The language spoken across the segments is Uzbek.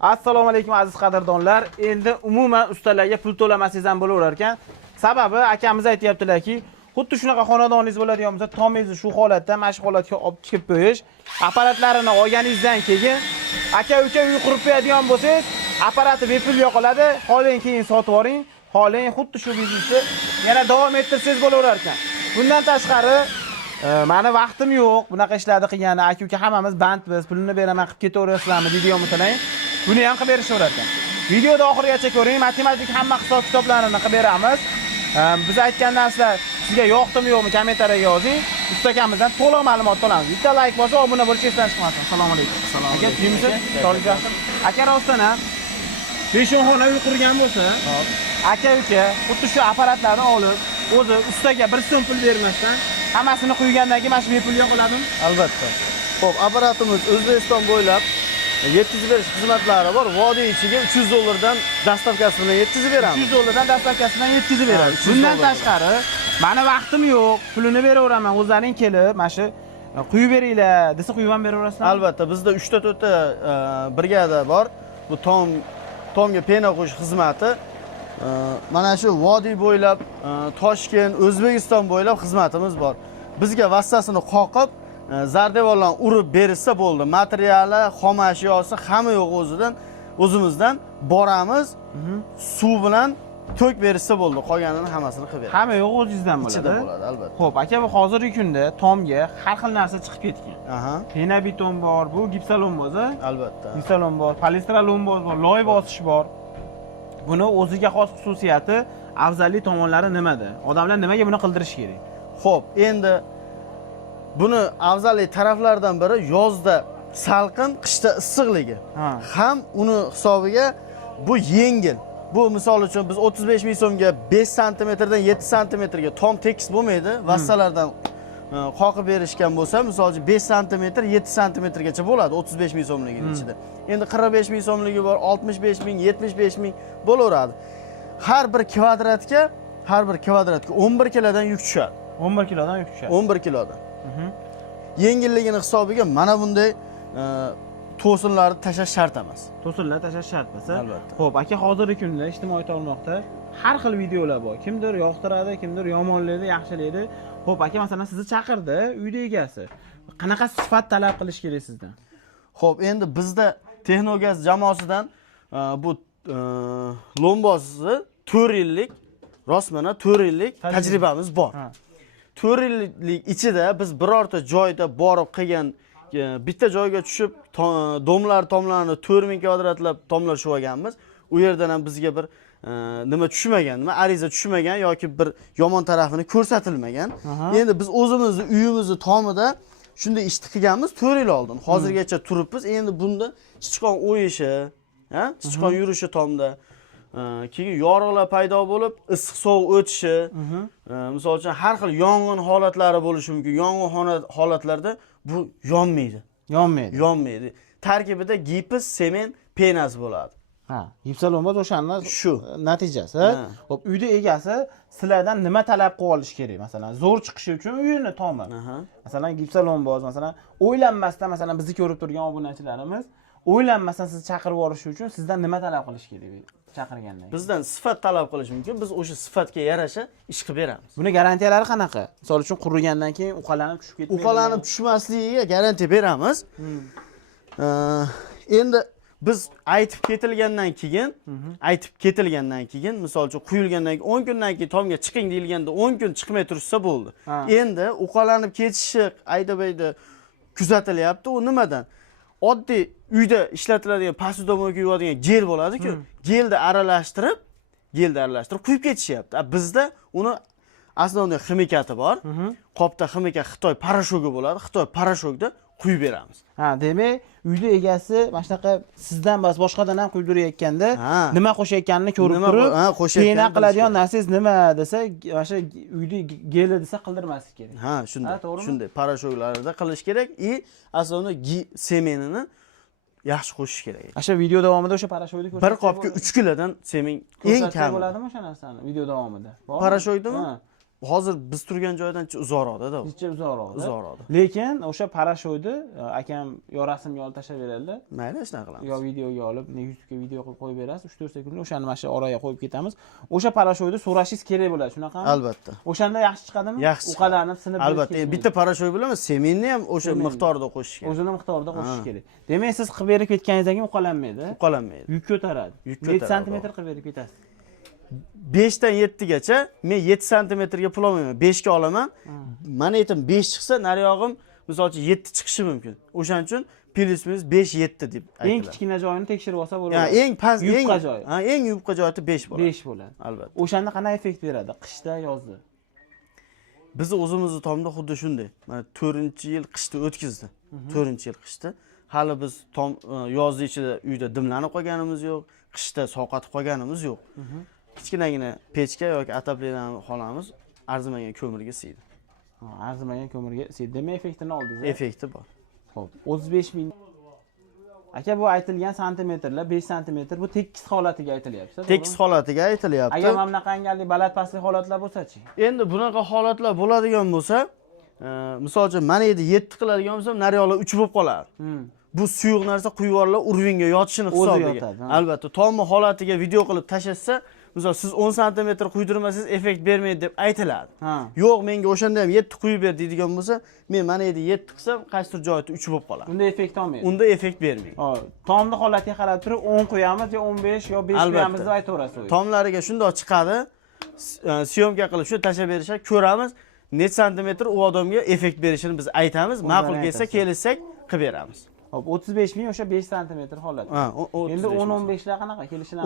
Assalomu alaykum aziz qadrdonlar. Endi umuman ustalarga pul to'lamasangiz ham bo'laverar ekan. Sababi akamiz aytayaptilarki, xuddi shunaqa xonadoningiz bo'ladigan bo'lsa, tomingizni shu holatda, mana shu holatga olib chiqib qo'yish, apparatlarini olganingizdan keyin aka-uka uy qurib qo'yadigan bo'lsangiz, apparati bepul yoqiladi, xohlang keyin sotib oling, xohlang xuddi shu biznesni yana davom ettirsangiz bo'laverar ekan. Bundan tashqari mani vaqtim yo'q, bunaqa ishlarni qilgani, aka-uka hammamiz bandmiz, pulini beraman qilib ketaverasizlarmi videomi tilang. Buni ham qilib berishaverar ekan. Videoda oxirigacha ko'ring, matematik hamma hisob-kitoblarini qilib beramiz. Biz aytgan narsalar sizga yoqdimi yo'qmi kommentariyaga yozing. Ustakamizdan to'liq ma'lumot olamiz. Bitta like bosib, obuna bo'lish esdan chiqmasin. Assalomu alaykum. Assalomu Aka, alaykum. kimsiz? Tolibjon. Aka rostdan ham beshonxona uy qurgan bo'lsa, aka-uka xuddi shu apparatlarni olib, o'zi ustaga bir so'm pul bermasdan hammasini quygandan keyin mana shu bepul yoqiladimi? Albatta. Xo'p, apparatimiz O'zbekiston bo'ylab yetkazib berish xizmatlari bor. Vodiy ichiga $300 dan dastavkasi bilan yetkazib beramiz. $300 dan dastavkasidan yetkazib beramiz. Bundan tashqari, meni vaqtim yo'q, pulini beraveraman, o'zlaring kelib, mana shu quyib beringlar desa quyib ham beraverasizlar. Albatta, bizda 3 ta 4 ta brigada bor. Bu tomga pena qo'yish xizmati. Mana shu vodiy bo'ylab, Toshkent, O'zbekiston bo'ylab xizmatimiz bor. Bizga vassasini qoqib, zardevorlarni urib bersa bo'ldi. Materiali, xom ashyosi hamma yo'q o'zimizdan boramiz. Suv bilan to'k bersa bo'ldi. Qolganini hammasini qilib beramiz. Hamma yo'q o'zingizdan bo'ladi. Ichida bo'ladi, albatta. Xo'p, aka, bu hozirgi kunda tomga har xil narsa chiqib ketgan. Aha. Pena beton bor, bu gipsalonboz-a? Albatta. Gipsalon bor, polistralonboz bor, loy bosish bor. Buni o'ziga xos xususiyati, afzallik tomonlari nimada? Odamlar nimaga buni qildirish kerak? Xo'p, endi buni afzallik taraflaridan biri yozda salqin, qishda issiqligi. Ham uni hisobiga bu yengil. Bu misol uchun biz 35 ming so'mga 5 sm dan 7 sm ga tom tekis bo'lmaydi. Vassalardan qoqib berishgan bo'lsa, misol uchun 5 sm 7 sm gacha bo'ladi 35 ming so'mligining ichida. Endi 45 ming so'mligi bor, 65 ming, 75 ming bo'laveradi. Har bir kvadratga 11 kilodan yuk tushadi. 11 kilodan yuk tushadi. 11 kilodan. Yengilligini hisobiga mana bunday to'sinlarni tashlash shart emas. To'sinlar tashlash shart bo'lsa. Albatta. Xo'p, aka, hozirgi kunda ijtimoiy tarmoqda har xil videolar bor. Kimdir yoqtiradi, kimdir yomonlaydi, yaxshilaydi. Xo'p, aka, masalan, sizni chaqirdi, uyda egasi. Qanaqa sifat talab qilish kerak sizdan? Xo'p, endi bizda Texnogaz jamoasidan bu lombozni 4 yillik, rostmana 4 yillik tajribamiz bor. 4 yillik ichida biz birorta joyda borib qilgan bitta joyga tushib tomlarni 4000 kvadratlab tomlashib olganmiz. U yerdan ham bizga bir nima tushmagan, nima ariza tushmagan yoki bir yomon tarafini ko'rsatilmagan. Endi biz o'zimizni uyimizni tomida shunday ishni qilganmiz 4 yil oldin. Hozirgacha turibmiz. Endi bunda chichqon o'yishi, chichqon yurishi tomda, keyin yorug'lar paydo bo'lib, issiq sovuq o'tishi, misol uchun har xil yong'in holatlari bo'lishi mumkin. Yong'in holatlarda bu yonmaydi. Tarkibida gips, sement, penasi bo'ladi. Gipsalonboz o'shandan shu natijasi. Xo'p, uyda egasi sizlardan nima talab qilib olish kerak? Masalan, zo'r chiqishi uchun uyini tomi. Masalan, gipsalonboz, masalan, o'ylanmasdan, masalan, bizni ko'rib turgan obunachilarimiz o'ylanmasdan sizni chaqirib yuborish uchun sizdan nima talab qilish kerak? Chaqirgandan. Bizdan sifat talab qilish mumkin. Biz o'sha sifatga yarasha ish qilib beramiz. Buni garantiyalari qanaqa? Misol uchun qurigandan keyin uqalanib tushib ketmaydi. Uqalanib tushmasligiga garantiya beramiz. Endi biz aytib ketilgandan keyin, misol uchun quyilgandan keyin 10 kundan keyin tomga chiqing deyilganda 10 kun chiqmay tursa bo'ldi. Endi uqalanib ketishi ayda-bayda kuzatilyapti. U nimadan? Oddiy uyda ishlatiladigan posudamolka yuvadigan gel bo'ladi-ku, gelni aralashtirib quyib ketishyapti. Bizda uni asosiy ximikati bor. Qopda ximikat Xitoy parashogi bo'ladi. Xitoy parashogida quyib beramiz. Demak, uyda egasi mana shunaqa sizdan bas boshqadan ham quyib berayotganda nima qo'shayotganini ko'rib turib, pena qiladigan narsangiz nima desa, mana shu uyda geli desa qildirmaslik kerak. Shunday parashoglarda qilish kerak. Asosiy semenini yaxshi qo'shish kerak. O'sha video davomida o'sha parashogni ko'rsatib, bir qopga 3 kilodan semen eng kam bo'ladimi o'sha narsani video davomida? Parashogdimi? hozir biz turgan joydan uzoqroqda-da. Necha uzoqroq. Uzoqroq. Lekin o'sha parashoyni akam yo rasmga olib tashlab beradi. Mayli, shunaqa qilamiz. Yo videoga olib, YouTube'ga video qilib qo'yib berasiz. 3-4 sekundlik o'shani mana shu oraga qo'yib ketamiz. O'sha parashoyni so'rashingiz kerak bo'ladi, shunaqami? Albatta. O'shanda yaxshi chiqadimi? Yaxshi U qadarni sinib albatta. Bitta parashoy bilan semenni ham o'sha miqdorda qo'shish kerak. O'zini miqdorida qo'shish kerak. Demak, siz qilib berib ketganingizdan keyin uqalanmaydi. Uqalanmaydi. Yuk ko'taradi. Yuk 7 ko'taradi. sm qilib berib ketasiz. 5 dan 7 gacha men 7 sm ga pul olmayman. 5 ga olaman. Mana aytim 5 chiqsa, nariyog'im masalan 7 chiqishi mumkin. O'shaning uchun plus minus 5-7 deb aytiladi. Eng kichkina joyini tekshirib olsa bo'ladi. Ya'ni eng past yupqa joyi. Ha, eng yupqa joyi 5 bo'ladi. 5 bo'ladi. Albatta. O'shanda qanday effekt beradi? Qishda, yozda. Biz o'zimizni tomda xuddi shunday. Mana 4-yil qishda o'tkazdi. 4-yil qishda. Hali biz tom yozda ichida uyda dimlanib qolganimiz yo'q, qishda sovqatib qolganimiz yo'q. Kichkinagina pechka yoki ataplenani xonamiz arzimagan ko'mirga siydi. Arzimagan ko'mirga siydi. Demak, effektini oldingiz. Effekti bor. Xo'p, 35 ming. Aka, bu aytilgan santimetrlar 5 santimetr, bu tekis holatiga aytilyapti. Tekis holatiga aytilyapti. Agar mana bunaqangi baland pastli holatlar bo'lsa-chi? Endi bunaqa holatlar bo'ladigan bo'lsa, misol uchun mana endi 7 qiladigan bo'lsam, naryoqlar 3 bo'lib qoladi. Bu suyuq narsa quyvorlar urvinga yotishini hisobiga. Albatta, tomni holatiga video qilib tashlatsa, misol siz 10 sm quydirmasangiz effekt bermaydi deb aytiladi. Yo'q, menga o'shanda ham 7 quyib ber deydigan bo'lsa, men mana endi 7 qilsam, qaysidir joyida 3 bo'lib qoladi. Unda effekt olmaydi. Unda effekt bermaydi. Tomni holatiga qarab turib 10 qo'yamiz yo 15 yo 5 qo'yamiz deb aytaverasiz. Tomlariga shundoq chiqadi. Syomka qilib shu tashlab berishar, ko'ramiz. Necha santimetr u odamga effekt berishini biz aytamiz, ma'qul kelsa kelishsak qilib beramiz. Hop, 35 ming o'sha 5 cm holat. Endi 10-15 lar qanaqa kelishini?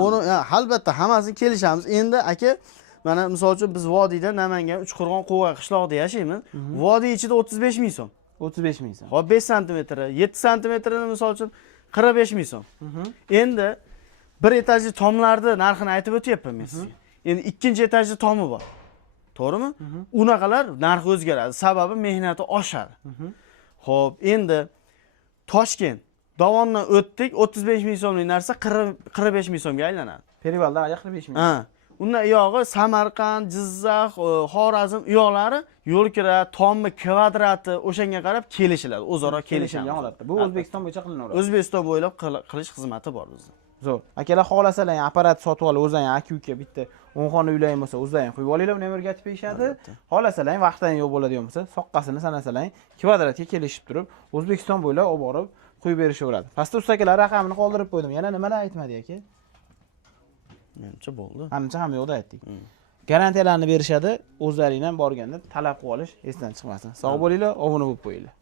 Albatta, hammasini kelishamiz. Endi aka, mana misol uchun biz vodiyda Namangan, Uchqo'rg'on, Qo'g'ay qishloqida yashaymiz. Vodiy ichida 35 ming so'm. 35 ming so'm. Hop, 5 cm, 7 cm misol uchun 45 ming so'm. Endi bir etajli tomlarni narxini aytib o'tyapman men sizga. Endi ikkinchi etajli tomi bor. To'g'rimi? Unaqalar narxi o'zgaradi, sababi mehnati oshadi. Xo'p, endi Toshkent Dovondan o'tdik, 35 ming so'mlik narsa 45 ming so'mga aylanadi. Perivalda 45 ming. Undan uyog'i Samarqand, Jizzax, Xorazm uyoqlari yo'lkira, tommi, kvadrati o'shanga qarab kelishiladi, o'zaro kelishamiz. Bu O'zbekiston bo'yicha qilinaveradi. O'zbekiston bo'ylab qilish xizmati bor bizda. Zo'r. Akalar xohlasalar, apparat sotib olib, o'zing aka-uka bitta 10 xona uylaring bo'lsa, o'zing qo'yib olinglar, uni o'rgatib berishadi. Xohlasalar, vaqtdan yo'q bo'ladigan bo'lsa, soqqasini sanasalar, kvadratga kelishib turib, O'zbekiston bo'ylab olib borib qo'yib berishaveradi. Pastda ustakalar raqamini qoldirib qo'ydim. Yana nimalar aytmadi aka? Menimcha bo'ldi. Hamma yo'qda aytdik. Garantiyalarni berishadi, o'zlaringdan borganda talab qilib olish esdan chiqmasin. Sog' bo'linglar, obuna bo'lib qo'yinglar.